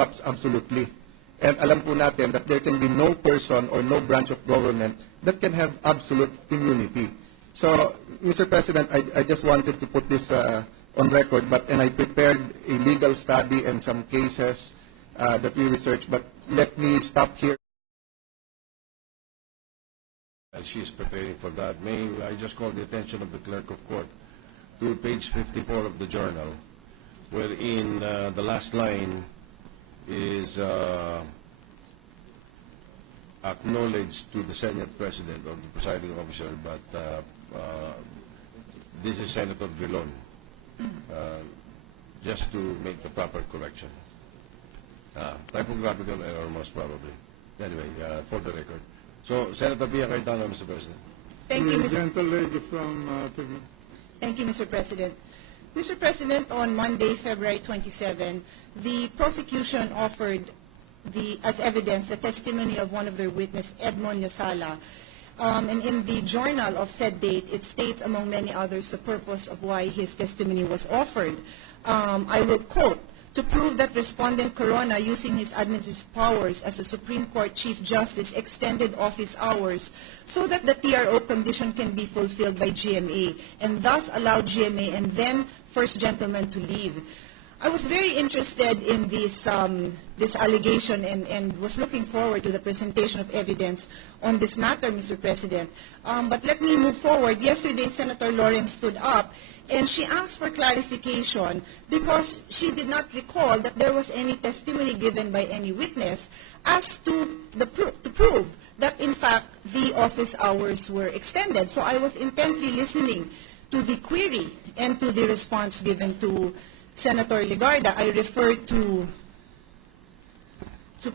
corrupts absolutely. And alam po natin that there can be no person or no branch of government that can have absolute immunity. So, Mr. President, I just wanted to put this on record, and I prepared a legal study and some cases that we researched, but let me stop here. As she's preparing for that, may I just call the attention of the clerk of court to page 54 of the journal, wherein the last line is acknowledged to the Senate President or the presiding officer, but this is Senator Vilon, just to make the proper correction. Typographical error, most probably. Anyway, for the record. So, Senator Pia Cayetano, Mr. President. Thank you, Mr. Gentle lady from Thank you, Mr. President. Mr. President, on Monday, February 27, the prosecution offered as evidence the testimony of one of their witnesses, Edmond Yasala. And in the journal of said date, it states, among many others, the purpose of why his testimony was offered. I will quote, "To prove that Respondent Corona, using his administrative powers as the Supreme Court Chief Justice, extended office hours so that the TRO condition can be fulfilled by GMA, and thus allowed GMA and then First Gentleman to leave." I was very interested in this allegation and was looking forward to the presentation of evidence on this matter, Mr. President. But let me move forward. Yesterday, Senator Lawrence stood up and she asked for clarification because she did not recall that there was any testimony given by any witness as to prove that, in fact, the office hours were extended. So I was intently listening to the query and to the response given to Senator Legarda. I refer to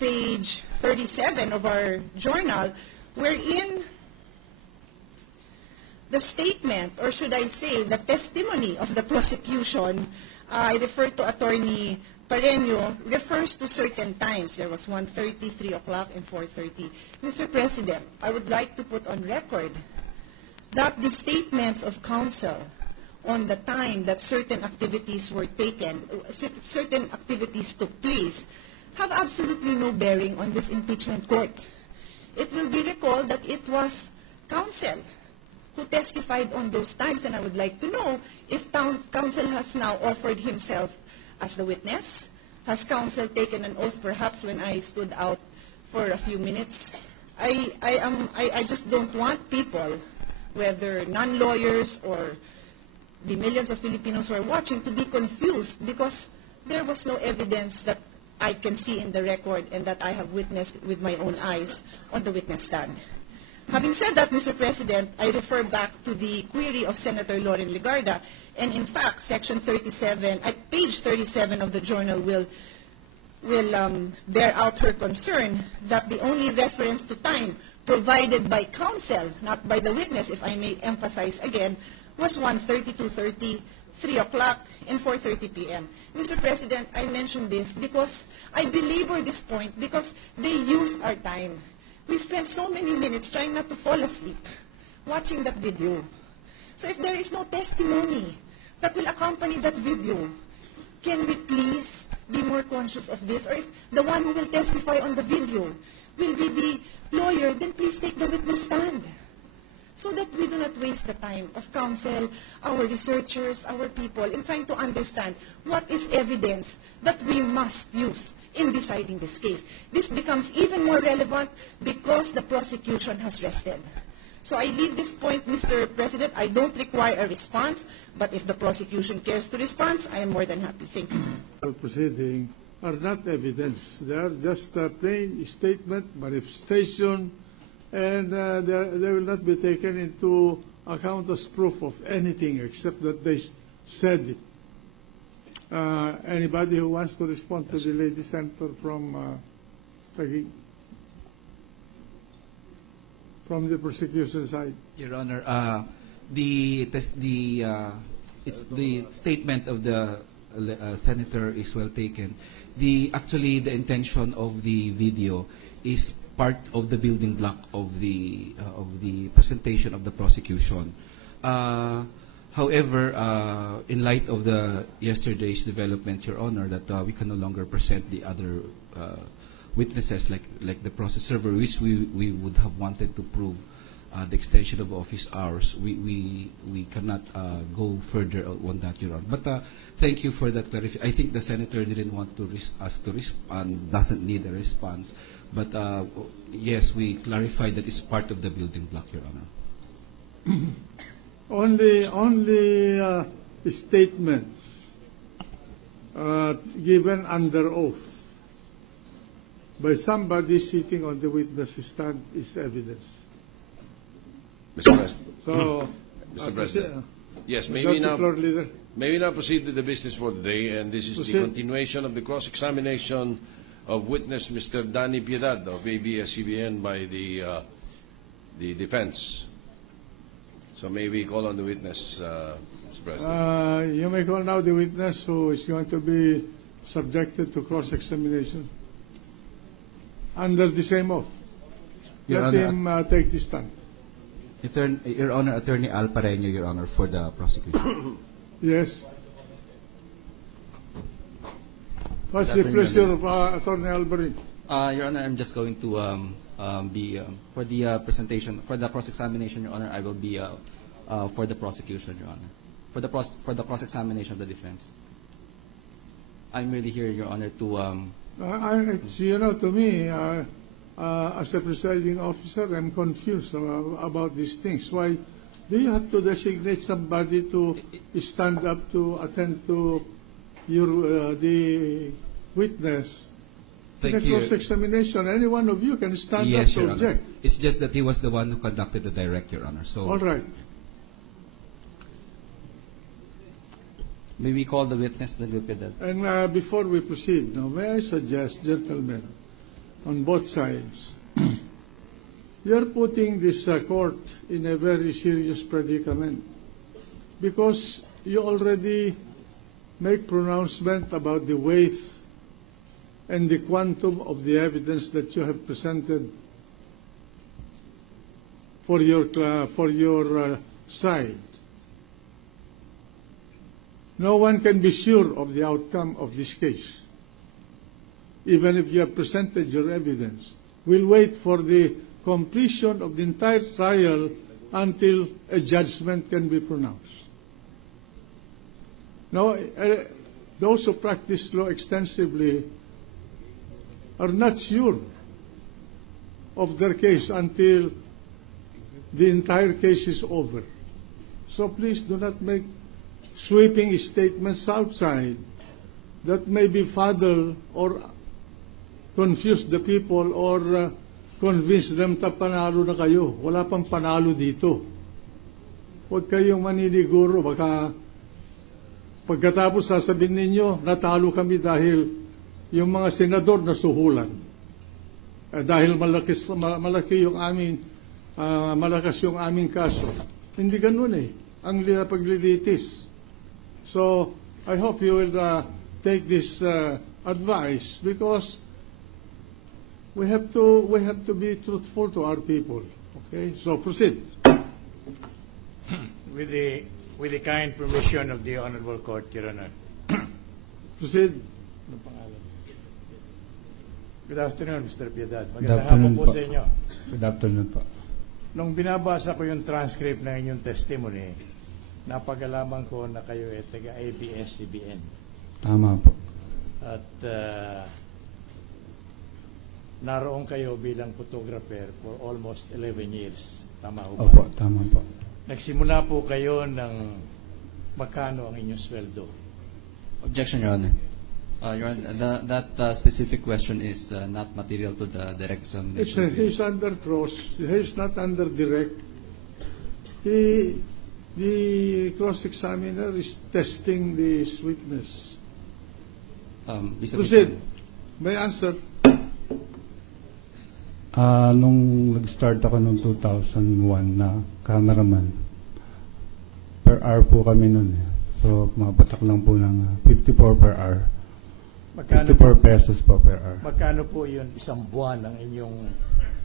page 37 of our journal, wherein the statement, or should I say, the testimony of the prosecution, I refer to Attorney Pareño, refers to certain times. There was 1:30, 3 o'clock, and 4:30. Mr. President, I would like to put on record that the statements of counsel on the time that certain activities were taken, certain activities took place, have absolutely no bearing on this impeachment court. It will be recalled that it was counsel who testified on those times, and I would like to know if counsel has now offered himself as the witness. Has counsel taken an oath, perhaps, when I stood out for a few minutes? I just don't want people, whether non-lawyers or the millions of Filipinos who are watching, to be confused because there was no evidence that I can see in the record and that I have witnessed with my own eyes on the witness stand. Having said that, Mr. President, I refer back to the query of Senator Loren Legarda, and in fact, section 37, at page 37 of the journal will bear out her concern that the only reference to time provided by counsel, not by the witness, if I may emphasize again, was 1:30, 2:30, 3 o'clock, and 4:30 p.m. Mr. President, I mention this because I belabor this point because they use our time. We spent so many minutes trying not to fall asleep watching that video. So if there is no testimony that will accompany that video, can we please be more conscious of this? Or if the one who will testify on the video will be the lawyer, then please take the witness stand, so that we do not waste the time of counsel, our researchers, our people, in trying to understand what is evidence that we must use in deciding this case. This becomes even more relevant because the prosecution has rested. So I leave this point, Mr. President. I don't require a response, but if the prosecution cares to respond, I am more than happy. Thank you. Proceedings are not evidence. They are just a plain statement, manifestation, and they will not be taken into account as proof of anything except that they said it. Anybody who wants to respond to the lady senator from the prosecution side? Your Honor, the statement of the senator is well taken. Actually, the intention of the video is part of the building block of the presentation of the prosecution. However, in light of the yesterday's development, Your Honor, that we can no longer present the other witnesses like the process server, which we would have wanted to prove the extension of office hours, we cannot go further on that, Your Honor. But thank you for that clarification. I think the Senator didn't want us to respond, doesn't need a response. But yes, we clarified that it's part of the building block, Your Honor. Only statements given under oath by somebody sitting on the witness stand is evidence. Mr. President. So, Mr. President. Yes, maybe now proceed with the business for the day, and this is the continuation of the cross-examination of witness Mr. Danny Piedad of ABS-CBN by the defense. So may we call on the witness, Mr. President? You may call now the witness who is going to be subjected to cross-examination under the same oath. Let him take this stand. Your Honor, Attorney Al Pareño, Your Honor, for the prosecution. Yes. What's the pleasure of Attorney Al Pareño? Your Honor, I'm just going to be for the presentation, for the cross-examination, Your Honor. I will be for the prosecution, Your Honor, for the cross-examination of the defense. I'm really here, Your Honor, to. It's, to me, as a presiding officer, I'm confused about these things. Why do you have to designate somebody to stand up to attend to your the witness? Thank in a cross-examination, any one of you can stand up to object. It's just that he was the one who conducted the direct, Your Honor. So all right. May we call the witness, then look at that. And before we proceed, now may I suggest, gentlemen, on both sides, you're putting this court in a very serious predicament because you already make pronouncement about the weight and the quantum of the evidence that you have presented for your side. No one can be sure of the outcome of this case, even if you have presented your evidence. We'll wait for the completion of the entire trial until a judgment can be pronounced. Now, those who practice law extensively are not sure of their case until the entire case is over. So please do not make sweeping statements outside that may befuddle or confuse the people or convince them na panalo na kayo. Wala pang panalo dito. Huwag kayong maniniguro. Baka pagkatapos sasabihin ninyo, natalo kami dahil yung mga senador na suhulan. Dahil malaki yung aming, malakas yung aming kaso. Hindi ganun eh. Ang paglilitis. So, I hope you will take this advice because we have to be truthful to our people. Okay, so proceed. With the kind permission of the Honorable Court, Your Honor. Proceed. Good afternoon, Mr. Piedad. Good Magandang afternoon hapon po po. sa inyo. Good afternoon po. Nung binabasa ko yung transcript ng inyong testimony, napag-alaman ko na kayo ay taga-ABS-CBN. Tama po. At naroon kayo bilang photographer for almost 11 years. Tama ho ba? Opo, tama po. Nagsimula po kayo ng magkano ang inyong sweldo? Objection, Your Honor. Your Honor, that specific question is not material to the direct examination. He's under cross. He's not under direct. The cross-examiner is testing this witness. Proceed. May answer. Nung nag-start ako noong 2001 na cameraman, per hour po kami noon. So, mapatak lang po ng 54 per hour. 54 pesos po per hour. Magkano po yun isang buwan ang inyong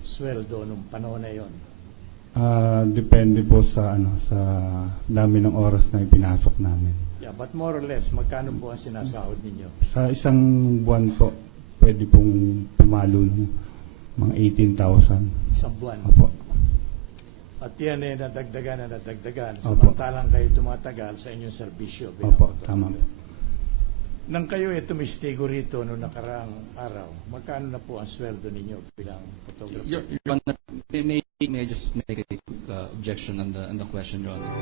sweldo nung panahon na yon? Depende po sa sa dami ng oras na ipinasok namin. Yeah, but more or less, magkano po ang sinasahod ninyo? Sa isang buwan po, pwede pong pumalo ng mga 18,000. Isang buwan. Opo. At yan nadagdagan na nadagdagan. Opo. Samantalang kayo tumatagal sa inyong serbisyo. bilang Opo, photographer. tama po. Nang kayo tumistigo rito noong nakaraang araw, magkano na po ang sweldo ninyo bilang photographer? Your Honor, may I just make a quick objection on the question, Your Honor.